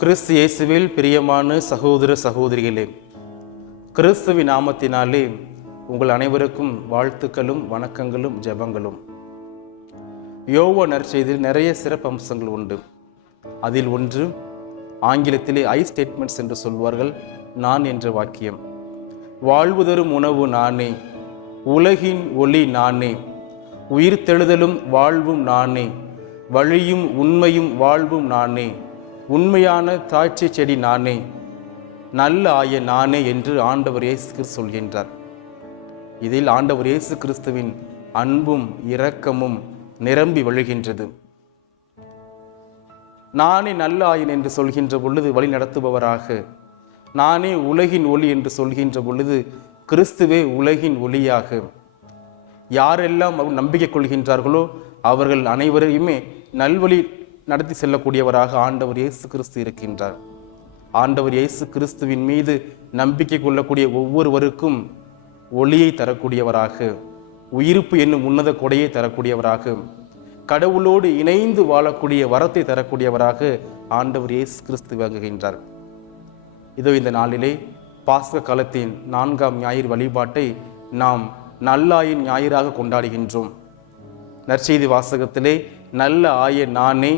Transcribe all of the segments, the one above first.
கிறிஸ்து இயேசுவில் பிரியமான சகோதர சகோதரிகளே, கிறிஸ்துவின் நாமத்தினாலே உங்கள் அனைவருக்கும் வாழ்த்துக்களும் வணக்கங்களும் ஜெபங்களும். யோவான் நற்செய்தியில் நிறைய சிறப்பு அம்சங்கள் உண்டு. அதில் ஒன்று ஆங்கிலத்திலே ஐ ஸ்டேட்மெண்ட்ஸ் என்று சொல்வார்கள். நான் என்ற வாக்கியம். வாழ்வு தரும் உணவு நானே, உலகின் ஒளி நானே, உயிர் தெழுதலும் வாழ்வும் நானே, வழியும் உண்மையும் வாழ்வும் நானே, உண்மையான திராட்சை செடி நானே, நல்ல ஆய நானே என்று ஆண்டவர் இயேசு கிறிஸ்து சொல்கின்றார். இதில் ஆண்டவர் இயேசு கிறிஸ்துவின் அன்பும் இரக்கமும் நிரம்பி வழிகின்றது. நானே நல்ல ஆயன் என்று சொல்கின்ற பொழுது வழி நடத்துபவராக, நானே உலகின் ஒளி என்று சொல்கின்ற பொழுது கிறிஸ்துவே உலகின் ஒளியாக, யாரெல்லாம் நம்பிக்கை கொள்கின்றார்களோ அவர்கள் அனைவரையுமே நல்வழி நடத்தி செல்லக்கூடியவராக ஆண்டவர் இயேசு கிறிஸ்து இருக்கின்றார். ஆண்டவர் இயேசு கிறிஸ்துவின் மீது நம்பிக்கை கொள்ளக்கூடிய ஒவ்வொருவருக்கும் ஒளியை தரக்கூடியவராக, உயிர்ப்பு என்னும் உன்னத கொடையை தரக்கூடியவராக, கடவுளோடு இணைந்து வாழக்கூடிய வரத்தை தரக்கூடியவராக ஆண்டவர் இயேசு கிறிஸ்து விளங்குகின்றார். இதோ இந்த நாளிலே பாஸ்க காலத்தின் 4ஆம் ஞாயிறு வழிபாட்டை நாம் நல்லாயின் ஞாயிறாக கொண்டாடுகின்றோம். நற்செய்தி வாசகத்திலே நல்ல ஆய நானே,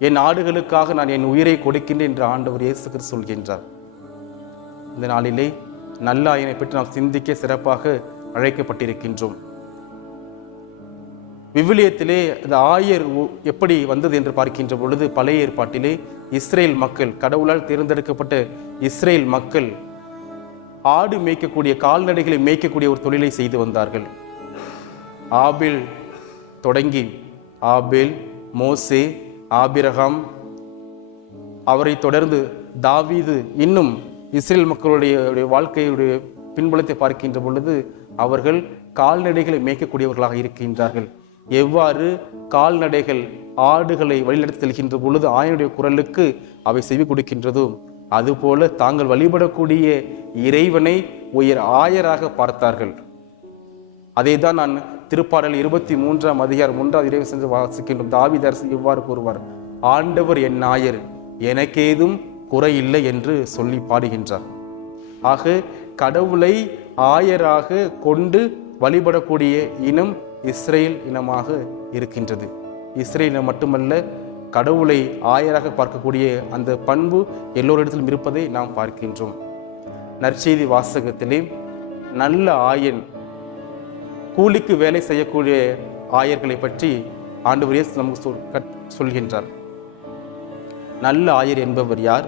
என் ஆடுகளுக்காக நான் என் உயிரை கொடுக்கின்றேன் என்று ஆண்டவர் இயேசு கிறிஸ்து சொல்கின்றார். இந்த நாளிலே நல்ல ஆயனை பற்றி நாம் சிந்திக்க சிறப்பாக அழைக்கப்பட்டிருக்கின்றோம். விவிலியத்திலே இந்த ஆயர் எப்படி வந்தது என்று பார்க்கின்ற பொழுது, பழைய ஏற்பாட்டிலே இஸ்ரேல் மக்கள், கடவுளால் தேர்ந்தெடுக்கப்பட்ட இஸ்ரேல் மக்கள் ஆடு மேய்க்கக்கூடிய, கால்நடைகளை மேய்க்கக்கூடிய ஒரு தொழிலை செய்து வந்தார்கள். ஆபேல் தொடங்கி ஆபேல், மோசே, ஆபிரகாம், அவரை தொடர்ந்து தாவீது, இன்னும் இஸ்ரேல் மக்களுடைய வாழ்க்கையுடைய பின்புலத்தை பார்க்கின்ற பொழுது அவர்கள் கால்நடைகளை மேய்க்கக்கூடியவர்களாக இருக்கின்றார்கள். எவ்வாறு கால்நடைகள் ஆடுகளை வழிநடத்தி செல்கின்ற பொழுது ஆயனுடைய குரலுக்கு அவை செவி கொடுக்கின்றதோ, அதுபோல தாங்கள் வழிபடக்கூடிய இறைவனை உயர் ஆயராக பார்த்தார்கள். அதை தான் நான் திருப்பாடல் 23ஆம் அதிகாரம் 1வது இறைவு சென்று வாசிக்கின்றோம். தாவீது அரசு இவ்வாறு கூறுவார், ஆண்டவர் என் ஆயர், எனக்கேதும் குறையில்லை என்று சொல்லி பாடுகின்றார். ஆக கடவுளை ஆயராக கொண்டு வழிபடக்கூடிய இனம் இஸ்ரேல் இனமாக இருக்கின்றது. இஸ்ரேல் இனம் மட்டுமல்ல, கடவுளை ஆயராக பார்க்கக்கூடிய அந்த பண்பு எல்லோரிடத்திலும் இருப்பதை நாம் பார்க்கின்றோம். நற்செய்தி வாசகத்திலே நல்ல ஆயன், கூலிக்கு வேலை செய்யக்கூடிய ஆயர்களை பற்றி ஆண்டவர் இயேசு நமக்கு சொல்கின்றார். நல்ல ஆயர் என்பவர் யார்?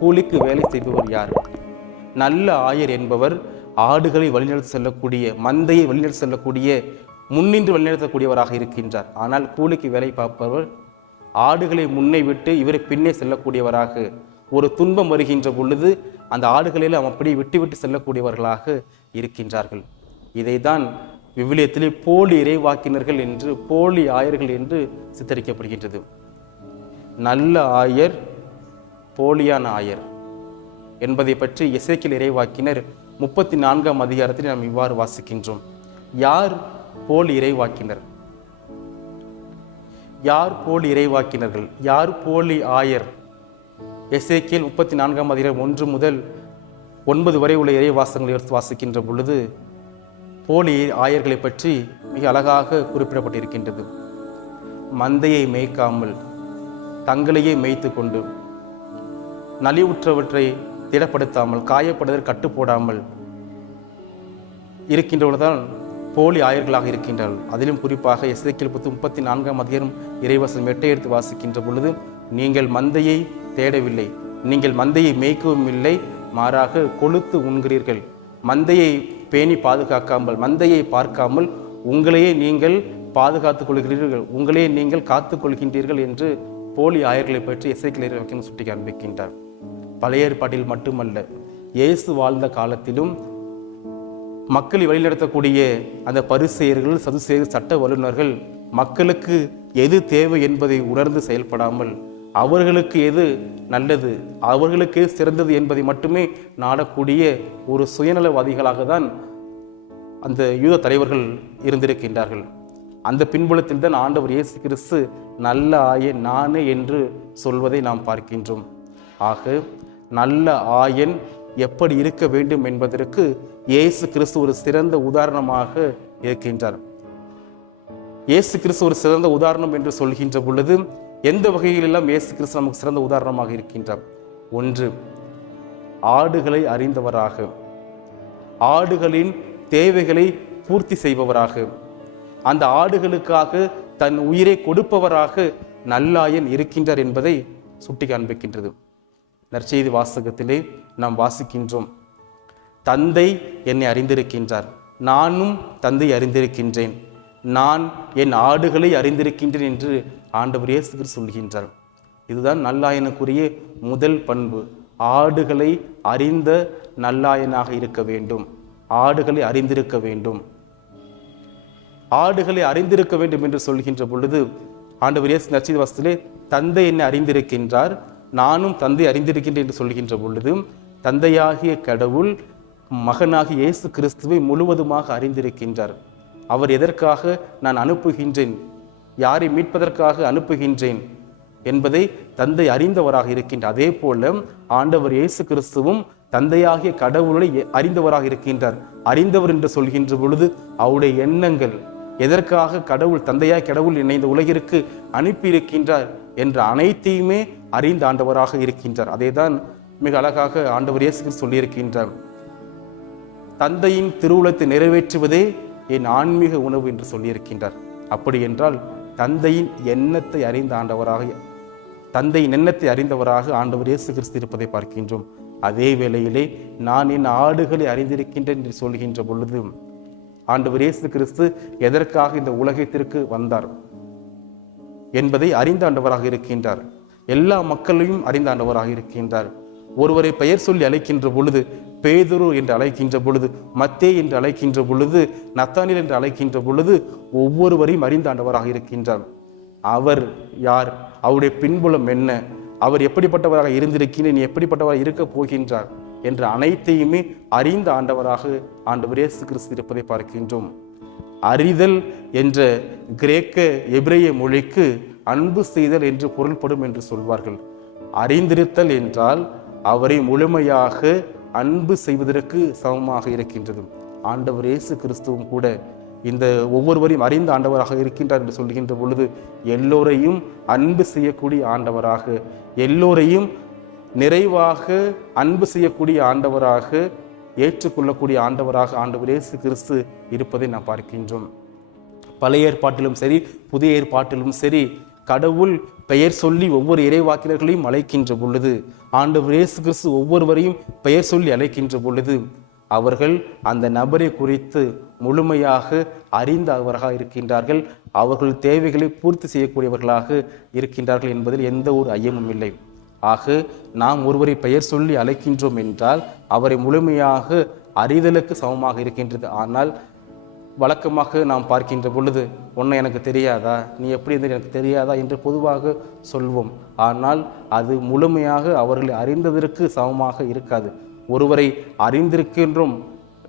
கூலிக்கு வேலை செய்பவர் யார்? நல்ல ஆயர் என்பவர் ஆடுகளை வழிநடத்தி செல்லக்கூடிய, மந்தையை வழிநடத்தி செல்லக்கூடிய, முன்னின்று வழிநடத்தக்கூடியவராக இருக்கின்றார். ஆனால் கூலிக்கு வேலை பார்ப்பவர் ஆடுகளை முன்னே விட்டு இவரை பின்னே செல்லக்கூடியவராக, ஒரு துன்பம் வருகின்ற பொழுது அந்த ஆடுகளில் அப்படி விட்டு விட்டு செல்லக்கூடியவர்களாக இருக்கின்றார்கள். இதைதான் விவிலியத்திலே போலி இறைவாக்கினர்கள் என்று, போலி ஆயர்கள் என்று சித்தரிக்கப்படுகின்றது. நல்ல ஆயர், போலியான ஆயர் என்பதை பற்றி எசேக்கியேல் இறைவாக்கினர் 34ஆம் அதிகாரத்தில் நாம் இவ்வாறு வாசிக்கின்றோம். யார் போலி இறைவாக்கினர்? யார் போலி இறைவாக்கினர்கள்? யார் போலி ஆயர்? எசேக்கியேல் 34ஆம் அதிகாரம் 1 முதல் 9 வரை உள்ள இறைவாசகங்களை எடுத்து வாசிக்கின்ற பொழுது போலி ஆயர்களை பற்றி மிக அழகாக குறிப்பிடப்பட்டிருக்கின்றது. மந்தையை மேய்க்காமல் தங்களையே மேய்த்து கொண்டு, நலிவுற்றவற்றை திடப்படுத்தாமல், காயப்படுவதற்கு கட்டுப்போடாமல் இருக்கின்றவர்கள்தான் போலி ஆயர்களாக இருக்கின்றார்கள். அதிலும் குறிப்பாக எசேக்கியேல் 34ஆம் அதிகாரம் இறைவசனம் 8 எடுத்து வாசிக்கின்ற பொழுது, நீங்கள் மந்தையை தேடவில்லை, நீங்கள் மந்தையை மேய்க்கவும் இல்லை, மாறாக கொழுத்து உண்கிறீர்கள், மந்தையை பேணி பாதுகாக்காமல், மந்தையை பார்க்காமல் உங்களையே நீங்கள் பாதுகாத்துக் கொள்கிறீர்கள், உங்களையே நீங்கள் காத்துக் கொள்கின்றீர்கள் என்று போலி ஆயர்களை பற்றி எசேக்கியேல் சுட்டி காண்பிக்கின்றார். பழைய ஏற்பாட்டில் மட்டுமல்ல, இயேசு வாழ்ந்த காலத்திலும் மக்களை வழிநடத்தக்கூடிய அந்த பரிசேயர்கள், சதுசேயர், சட்ட வல்லுநர்கள் மக்களுக்கு எது தேவை என்பதை உணர்ந்து செயல்படாமல், அவர்களுக்கு எது நல்லது, அவர்களுக்கு எது சிறந்தது என்பதை மட்டுமே நாடக்கூடிய ஒரு சுயநலவாதிகளாக தான் அந்த யூத தலைவர்கள் இருந்திருக்கின்றார்கள். அந்த பின்புலத்தில் தான் ஆண்டவர் இயேசு கிறிஸ்து நல்ல ஆய நானே என்று சொல்வதை நாம் பார்க்கின்றோம். ஆக நல்ல ஆயன் எப்படி இருக்க வேண்டும் என்பதற்கு இயேசு கிறிஸ்து ஒரு சிறந்த உதாரணமாக இருக்கின்றார். இயேசு கிறிஸ்து ஒரு சிறந்த உதாரணம் என்று சொல்கின்ற பொழுது எந்த வகையிலெல்லாம் இயேசு கிறிஸ்து நமக்கு சிறந்த உதாரணமாக இருக்கின்றார்? ஒன்று, ஆடுகளை அறிந்தவராக, ஆடுகளின் தேவைகளை பூர்த்தி செய்பவராக, அந்த ஆடுகளுக்காக தன் உயிரை கொடுப்பவராக நல்லாயன் இருக்கின்றார் என்பதை சுட்டி காண்பிக்கின்றது. நற்செய்தி வாசகத்திலே நாம் வாசிக்கின்றோம், தந்தை என்னை அறிந்திருக்கின்றார், நானும் தந்தை அறிந்திருக்கின்றேன், நான் என் ஆடுகளை அறிந்திருக்கின்றேன் என்று ஆண்டவர் இயேசு கிறிஸ்து சொல்கின்றார். இதுதான் நல்லாயனுக்குரிய முதல் பண்பு. ஆடுகளை அறிந்த நல்லாயனாக இருக்க வேண்டும், ஆடுகளை அறிந்திருக்க வேண்டும். ஆடுகளை அறிந்திருக்க வேண்டும் என்று சொல்கின்ற பொழுது ஆண்டவர் இயேசு நற்செய்தி வாசகத்திலே தந்தை என்னை அறிந்திருக்கின்றார், நானும் தந்தை அறிந்திருக்கின்றேன் என்று சொல்கின்ற பொழுது தந்தையாகிய கடவுள் மகனாகிய இயேசு கிறிஸ்துவை முழுவதுமாக அறிந்திருக்கின்றார். அவர் எதற்காக நான் அனுப்புகின்றேன், யாரை மீட்பதற்காக அனுப்புகின்றேன் என்பதை தந்தை அறிந்தவராக இருக்கின்றார். அதே போல ஆண்டவர் இயேசு கிறிஸ்துவும் தந்தையாகிய கடவுளை அறிந்தவராக இருக்கின்றார். அறிந்தவர் என்று சொல்கின்ற பொழுது அவருடைய எண்ணங்கள், எதற்காக கடவுள் தந்தையாய் கடவுள் இணைந்த உலகிற்கு அனுப்பியிருக்கின்றார் என்ற அனைத்தையுமே அறிந்த ஆண்டவராக இருக்கின்றார். அதேதான் மிக அழகாக ஆண்டவர் இயேசு கிறிஸ்து சொல்லியிருக்கின்றார், தந்தையின் திருவுளத்தை நிறைவேற்றுவதே என் ஆன்மீக உணவு என்று சொல்லியிருக்கின்றார். அப்படி என்றால் தந்தையின் எண்ணத்தை அறிந்த ஆண்டவராக, தந்தையின் எண்ணத்தை அறிந்தவராக ஆண்டவர் இயேசு கிறிஸ்து இருப்பதை பார்க்கின்றோம். அதே வேளையிலே நான் என் ஆடுகளை அறிந்திருக்கின்றேன் என்று சொல்கின்ற பொழுது ஆண்டவர் இயேசு கிறிஸ்து எதற்காக இந்த உலகத்திற்கு வந்தார் என்பதை அறிந்த ஆண்டவராக இருக்கின்றார். எல்லா மக்களையும் அறிந்த ஆண்டவராக இருக்கின்றார். ஒருவரை பெயர் சொல்லி அழைக்கின்ற பொழுது பேதுரு என்று அழைக்கின்ற பொழுது, மத்தே என்று அழைக்கின்ற பொழுது, நத்தானியேல் என்று அழைக்கின்ற பொழுது ஒவ்வொருவரையும் அறிந்த ஆண்டவராக இருக்கின்றார். அவர் யார், அவருடைய பின்புலம் என்ன, அவர் எப்படிப்பட்டவராக இருந்திருக்கின்றேன், எப்படிப்பட்டவராக இருக்க போகின்றார் என்ற அனைத்தையுமே அறிந்த ஆண்டவராக ஆண்டவர் இயேசு கிறிஸ்து இருப்பதை பார்க்கின்றோம். அறிதல் என்ற கிரேக்க எபிரேய மொழிக்கு அன்பு செய்தல் என்று பொருள்படும் என்று சொல்வார்கள். அறிந்திருத்தல் என்றால் அவரை முழுமையாக அன்பு செய்வதற்கு சமமாக இருக்கின்றது. ஆண்டவர் இயேசு கிறிஸ்துவும் கூட இந்த ஒவ்வொருவரையும் அறிந்த ஆண்டவராக இருக்கின்றார் என்று சொல்கின்ற பொழுது எல்லோரையும் அன்பு செய்யக்கூடிய ஆண்டவராக, எல்லோரையும் நிறைவாக அன்பு செய்யக்கூடிய ஆண்டவராக, ஏற்றுக்கொள்ளக்கூடிய ஆண்டவராக ஆண்டவர் இயேசு கிறிஸ்து இருப்பதை நாம் பார்க்கின்றோம். பழைய ஏற்பாட்டிலும் சரி புதிய ஏற்பாட்டிலும் சரி கடவுள் பெயர் சொல்லி ஒவ்வொரு இறைவாக்கினர்களையும் அழைக்கின்ற பொழுது, ஆண்டவர் இயேசு கிறிஸ்து ஒவ்வொருவரையும் பெயர் சொல்லி அழைக்கின்ற பொழுது அவர்கள் அந்த நபரை குறித்து முழுமையாக அறிந்தவர்களாக இருக்கின்றார்கள், அவர்கள் தேவைகளை பூர்த்தி செய்யக்கூடியவர்களாக இருக்கின்றார்கள் என்பதில் எந்த ஒரு ஐயமும் இல்லை. ஆக நாம் ஒருவரை பெயர் சொல்லி அழைக்கின்றோம் என்றால் அவரை முழுமையாக அறிதலுக்கு சமமாக இருக்கின்றது. ஆனால் வழக்கமாக நாம் பார்க்கின்ற பொழுது உன்னை எனக்கு தெரியாதா, நீ எப்படி இருந்து எனக்கு தெரியாதா என்று பொதுவாக சொல்வோம். ஆனால் அது முழுமையாக அவர்களை அறிந்ததற்கு சமமாக இருக்காது. ஒருவரை அறிந்திருக்கின்றோம்,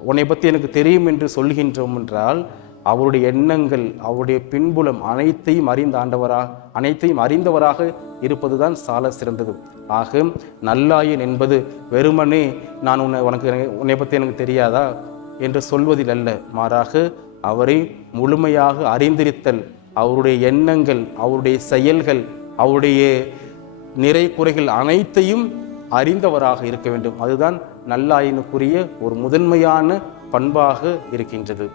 உன்னை பற்றி எனக்கு தெரியும் என்று சொல்கின்றோம் என்றால் அவருடைய எண்ணங்கள், அவருடைய பின்புலம் அனைத்தையும் அறிந்தவராக இருப்பதுதான் சால சிறந்தது. ஆக நல்லாயன் என்பது வெறுமனே நான் உன்னை பற்றி எனக்கு தெரியாதா என்று சொல்வதில் அல்ல, மாறாக அவரை முழுமையாக அறிந்திருத்தல், அவருடைய எண்ணங்கள், அவருடைய செயல்கள், அவருடைய நிறை குறைகள் அனைத்தையும் அறிந்தவராக இருக்க வேண்டும். அதுதான் நல்லாயனுக்குரிய ஒரு முதன்மையான பண்பாக இருக்கின்றது.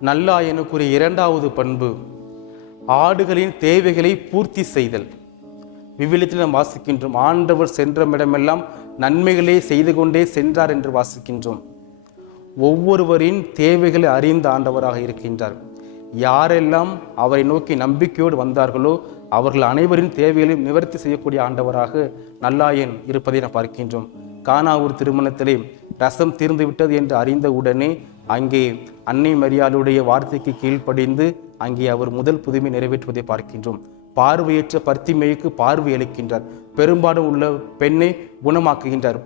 நல்லாயனுக்குரிய இரண்டாவது பண்பு ஆடுகளின் தேவைகளை பூர்த்தி செய்தல். விவிலியத்தில் நாம் வாசிக்கின்றோம், ஆண்டவர் சென்றமிடமெல்லாம் நன்மைகளே செய்து கொண்டே சென்றார் என்று வாசிக்கின்றோம். ஒவ்வொருவரின் தேவைகளை அறிந்த ஆண்டவராக இருக்கின்றார். யாரெல்லாம் அவரை நோக்கி நம்பிக்கையோடு வந்தார்களோ அவர்கள் அனைவரின் தேவைகளையும் நிவர்த்தி செய்யக்கூடிய ஆண்டவராக நல்லாயன் இருப்பதை நாம் பார்க்கின்றோம். கானாவூர் திருமணத்திலே ரசம் தீர்ந்து விட்டது என்று அறிந்த உடனே அங்கே அன்னை மரியாளுடைய வார்த்தைக்கு கீழ்ப்படிந்து அங்கே அவர் முதல் புதுமை நிறைவேற்றுவதை பார்க்கின்றோம். பார்வையற்ற பர்த்திமேயுக்கு பார்வை அளிக்கின்றார், பெரும்பாலும் உள்ள பெண்ணை குணமாக்குகின்றார்.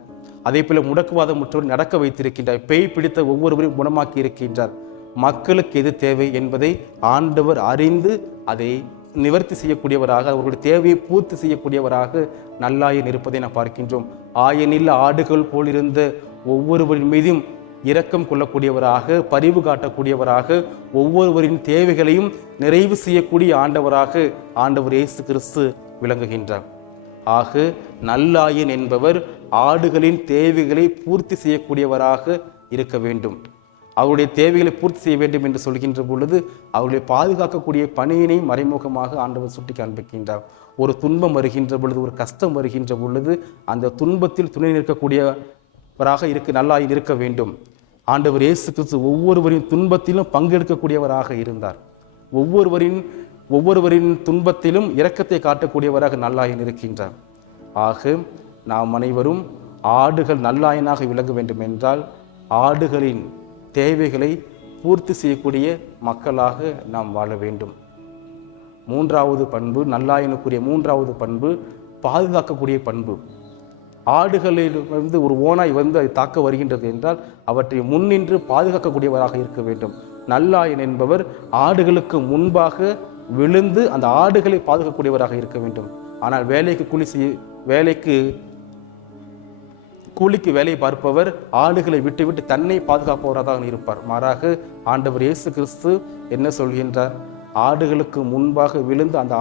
அதே போல முடக்குவாதம் முற்றோர் நடக்க வைத்திருக்கின்றார், பேய் பிடித்த ஒவ்வொருவரையும் குணமாக்கி இருக்கின்றார். மக்களுக்கு எது தேவை என்பதை ஆண்டவர் அறிந்து அதை நிவர்த்தி செய்யக்கூடியவராக, அவர்களுடைய தேவையை பூர்த்தி செய்யக்கூடியவராக நல்லாயன் இருப்பதை நாம் பார்க்கின்றோம். ஆயனில் ஆடுகள் போல் இருந்த ஒவ்வொருவரின் மீதும் இரக்கம் கொள்ளக்கூடியவராக, பரிவு காட்டக்கூடியவராக, ஒவ்வொருவரின் தேவைகளையும் நிறைவு செய்யக்கூடிய ஆண்டவராக ஆண்டவர் இயேசு கிறிஸ்து விளங்குகின்றார். ஆக நல்லாயன் என்பவர் ஆடுகளின் தேவைகளை பூர்த்தி செய்யக்கூடியவராக இருக்க வேண்டும். அவருடைய தேவைகளை பூர்த்தி செய்ய வேண்டும் என்று சொல்கின்ற பொழுது அவர்களை பாதுகாக்கக்கூடிய பணியினை மறைமுகமாக ஆண்டவர் சுட்டி காண்பிக்கின்றார். ஒரு துன்பம் வருகின்ற பொழுது, ஒரு கஷ்டம் வருகின்ற பொழுது அந்த துன்பத்தில் துணை நிற்கக்கூடியவராக நல்லாயன் இருக்க வேண்டும். ஆண்டவர் இயேசு கிறிஸ்து ஒவ்வொருவரின் துன்பத்திலும் பங்கெடுக்கக்கூடியவராக இருந்தார். ஒவ்வொருவரின் துன்பத்திலும் இரக்கத்தை காட்டக்கூடியவராக நல்லாயன் இருக்கின்றார். ஆக நாம் அனைவரும் ஆடுகள் நல்லாயனாக விளங்க வேண்டும் என்றால் ஆடுகளின் தேவைகளை பூர்த்தி செய்யக்கூடிய மக்களாக நாம் வாழ வேண்டும். மூன்றாவது பண்பு, நல்லாயனுக்குரிய மூன்றாவது பண்பு பாதுகாக்கக்கூடிய பண்பு. ஆடுகளிலிருந்து ஒரு ஓநாய் அதை தாக்க வருகின்றது என்றால் அவற்றை முன்னின்று பாதுகாக்கக்கூடியவராக இருக்க வேண்டும். நல்லாயன் என்பவர் ஆடுகளுக்கு முன்பாக விழுந்து அந்த ஆடுகளை பாதுகாக்கக்கூடியவராக இருக்க வேண்டும். ஆனால் கூலிக்கு வேலை பார்ப்பவர் ஆடுகளை விட்டுவிட்டு தன்னை பாதுகாப்பவராக தான் இருப்பார். மாறாக ஆண்டவர் இயேசு கிறிஸ்து என்ன சொல்கின்றார்? ஆடுகளுக்கு முன்பாக விழுந்து அந்த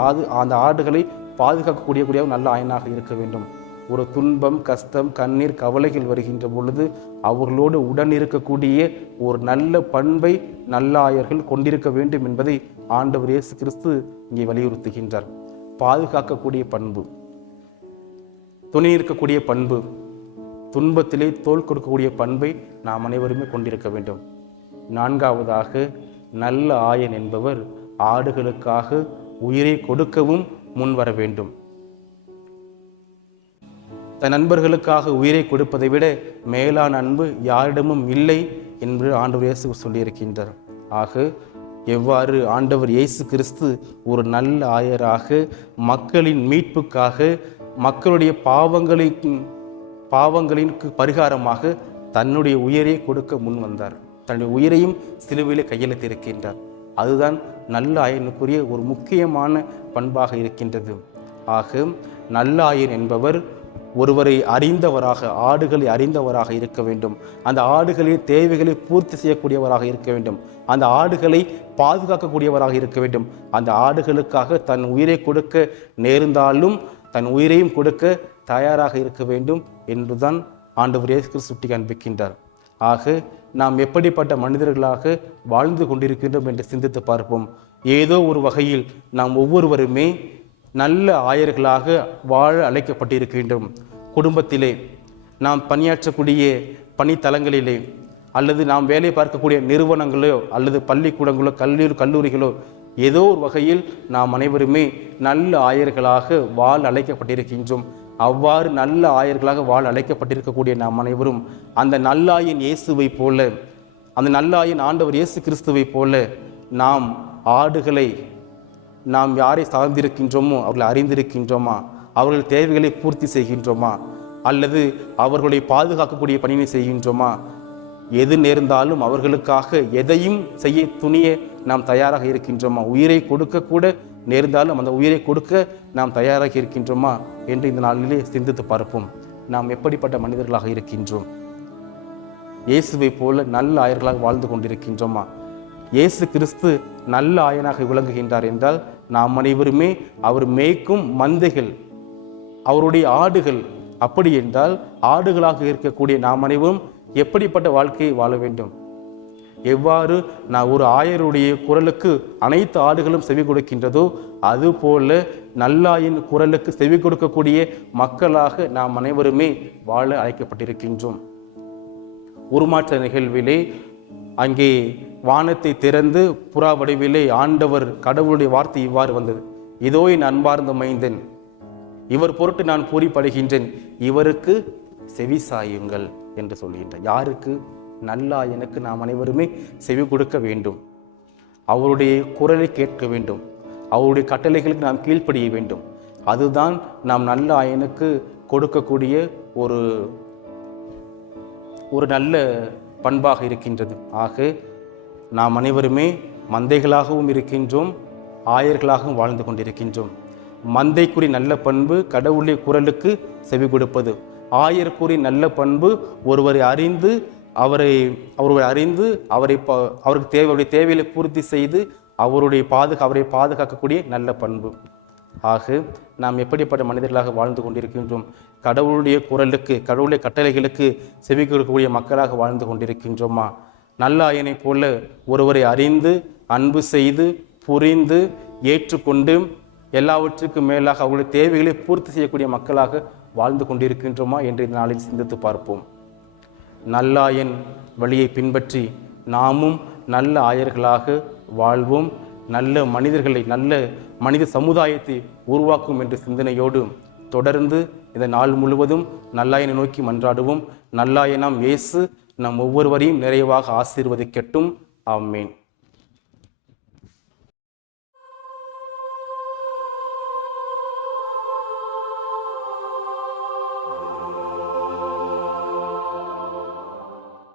ஆடுகளை பாதுகாக்கக்கூடிய நல்ல ஆயனாக இருக்க வேண்டும். ஒரு துன்பம், கஷ்டம், கண்ணீர், கவலைகள் வருகின்ற பொழுது அவர்களோடு உடன் இருக்கக்கூடிய ஒரு நல்ல பண்பை நல்ல ஆயர்கள் கொண்டிருக்க வேண்டும் என்பதை ஆண்டவர் இயேசு கிறிஸ்து இங்கே வலியுறுத்துகின்றார். பாதுகாக்கக்கூடிய பண்பு, துணை இருக்கக்கூடிய பண்பு, துன்பத்திலே தோள் கொடுக்கக்கூடிய பண்பை நாம் அனைவருமே கொண்டிருக்க வேண்டும். நான்காவதாக, நல்ல ஆயன் என்பவர் ஆடுகளுக்காக உயிரை கொடுக்கவும் முன்வர வேண்டும். தன் நண்பர்களுக்காக உயிரை கொடுப்பதை விட மேலான அன்பு யாரிடமும் இல்லை என்று ஆண்டவர் இயேசு சொல்லியிருக்கின்றார். ஆக எவ்வாறு ஆண்டவர் இயேசு கிறிஸ்து ஒரு நல்ல ஆயராக மக்களின் மீட்புக்காக, மக்களுடைய பாவங்களின் பரிகாரமாக தன்னுடைய உயிரை கொடுக்க முன் வந்தார். தன்னுடைய உயிரையும் சிலுவையிலே கையெழுத்திருக்கின்றார். அதுதான் நல்ல ஆயனுக்குரிய ஒரு முக்கியமான பண்பாக இருக்கின்றது. ஆக நல்ல ஆயன் என்பவர் ஒருவரை அறிந்தவராக, ஆடுகளை அறிந்தவராக இருக்க வேண்டும். அந்த ஆடுகளின் தேவைகளை பூர்த்தி செய்யக்கூடியவராக இருக்க வேண்டும். அந்த ஆடுகளை பாதுகாக்கக்கூடியவராக இருக்க வேண்டும். அந்த ஆடுகளுக்காக தன் உயிரை கொடுக்க நேர்ந்தாலும் தன் உயிரையும் கொடுக்க தயாராக இருக்க வேண்டும் என்றுதான் ஆண்டவர் இயேசு கிறிஸ்து சுட்டி காண்பிக்கின்றார். ஆக நாம் எப்படிப்பட்ட மனிதர்களாக வாழ்ந்து கொண்டிருக்கின்றோம் என்று சிந்தித்து பார்ப்போம். ஏதோ ஒரு வகையில் நாம் ஒவ்வொருவருமே நல்ல ஆயர்களாக வாழ அழைக்கப்பட்டிருக்கின்றோம். குடும்பத்திலே, நாம் பணியாற்றக்கூடிய பணித்தலங்களிலே, அல்லது நாம் வேலை பார்க்கக்கூடிய நிறுவனங்களோ அல்லது பள்ளிக்கூடங்களோ கல்லூரிகளோ ஏதோ ஒரு வகையில் நாம் அனைவருமே நல்ல ஆயர்களாக வாழ அழைக்கப்பட்டிருக்கின்றோம். அவ்வாறு நல்ல ஆயர்களாக வாழ அழைக்கப்பட்டிருக்கக்கூடிய நாம் அனைவரும் அந்த நல்லாயன் இயேசுவை போல, அந்த நல்லாயன் ஆண்டவர் இயேசு கிறிஸ்துவை போல நாம் ஆடுகளை, நாம் யாரை சார்ந்திருக்கின்றோமோ அவர்களை அறிந்திருக்கின்றோமா? அவர்கள் தேவைகளை பூர்த்தி செய்கின்றோமா? அல்லது அவர்களை பாதுகாக்கக்கூடிய பணியை செய்கின்றோமா? எது நேர்ந்தாலும் அவர்களுக்காக எதையும் செய்ய துணிய நாம் தயாராக இருக்கின்றோமா? உயிரை கொடுக்க கூட நேர்ந்தாலும் அந்த உயிரை கொடுக்க நாம் தயாராக இருக்கின்றோமா என்று இந்த நாளிலே சிந்தித்து பார்ப்போம். நாம் எப்படிப்பட்ட மனிதர்களாக இருக்கின்றோம்? இயேசுவை போல நல்ல ஆயர்களாக வாழ்ந்து கொண்டிருக்கின்றோமா? இயேசு கிறிஸ்து நல்ல ஆயனாக விளங்குகின்றார் என்றால் நாம் அனைவருமே அவர் மேய்க்கும் மந்தைகள், அவருடைய ஆடுகள். அப்படி என்றால் ஆடுகளாக இருக்கக்கூடிய நாம் அனைவரும் எப்படிப்பட்ட வாழ்க்கையை வாழ வேண்டும்? எவ்வாறு நான் ஒரு ஆயருடைய குரலுக்கு அனைத்து ஆடுகளும் செவி கொடுக்கின்றதோ அதுபோல நல்லாயின் குரலுக்கு செவி கொடுக்கக்கூடிய மக்களாக நாம் அனைவருமே வாழ அழைக்கப்பட்டிருக்கின்றோம். உருமாற்ற நிகழ்விலே அங்கே வானத்தை திறந்து புறா வடிவிலே ஆண்டவர் கடவுளுடைய வார்த்தை இவ்வாறு வந்தது: இதோ என் அன்பார்ந்த மைந்தன், இவர் பொருட்டு நான் பூரிப்படுகின்றேன், இவருக்கு செவி சாயுங்கள் என்று சொல்கின்றார். யாருக்கு? நல்லாயனுக்கு நாம் அனைவருமே செவி கொடுக்க வேண்டும். அவருடைய குரலை கேட்க வேண்டும். அவருடைய கட்டளைகளுக்கு நாம் கீழ்ப்படிய வேண்டும். அதுதான் நாம் நல்ல ஆயனுக்கு கொடுக்கக்கூடிய ஒரு நல்ல பண்பாக இருக்கின்றது. ஆக நாம் அனைவருமே மந்தைகளாகவும் இருக்கின்றோம், ஆயர்களாகவும் வாழ்ந்து கொண்டிருக்கின்றோம். மந்தைக்குறி நல்ல பண்பு கடவுளுடைய குரலுக்கு செவி கொடுப்பது. ஆயர்க்குறி நல்ல பண்பு ஒருவரை அறிந்து அவருக்கு தேவையை பூர்த்தி செய்து அவரை பாதுகாக்கக்கூடிய நல்ல பண்பு. ஆக நாம் எப்படிப்பட்ட மனிதர்களாக வாழ்ந்து கொண்டிருக்கின்றோம்? கடவுளுடைய குரலுக்கு, கடவுளுடைய கட்டளைகளுக்கு செவி கொடுக்கக்கூடிய மக்களாக வாழ்ந்து கொண்டிருக்கின்றோமா? நல்ல ஆயனை போல ஒருவரை அறிந்து அன்பு செய்து புரிந்து ஏற்றுக்கொண்டு எல்லாவற்றுக்கும் மேலாக அவருடைய தேவைகளை பூர்த்தி செய்யக்கூடிய மக்களாக வாழ்ந்து கொண்டிருக்கின்றோமா என்று இந்த நாளில் சிந்தித்து பார்ப்போம். நல்லாயன் வழியை பின்பற்றி நாமும் நல்ல ஆயர்களாக வாழ்வோம். நல்ல மனிதர்களை, நல்ல மனித சமுதாயத்தை உருவாக்கும் என்ற சிந்தனையோடு தொடர்ந்து இந்த நாள் முழுவதும் நல்லாயனை நோக்கி மன்றாடுவோம். நல்லாயனாம் இயேசு நம் ஒவ்வொருவரையும் நிறைவாக ஆசீர்வதிக்கட்டும். ஆமென்.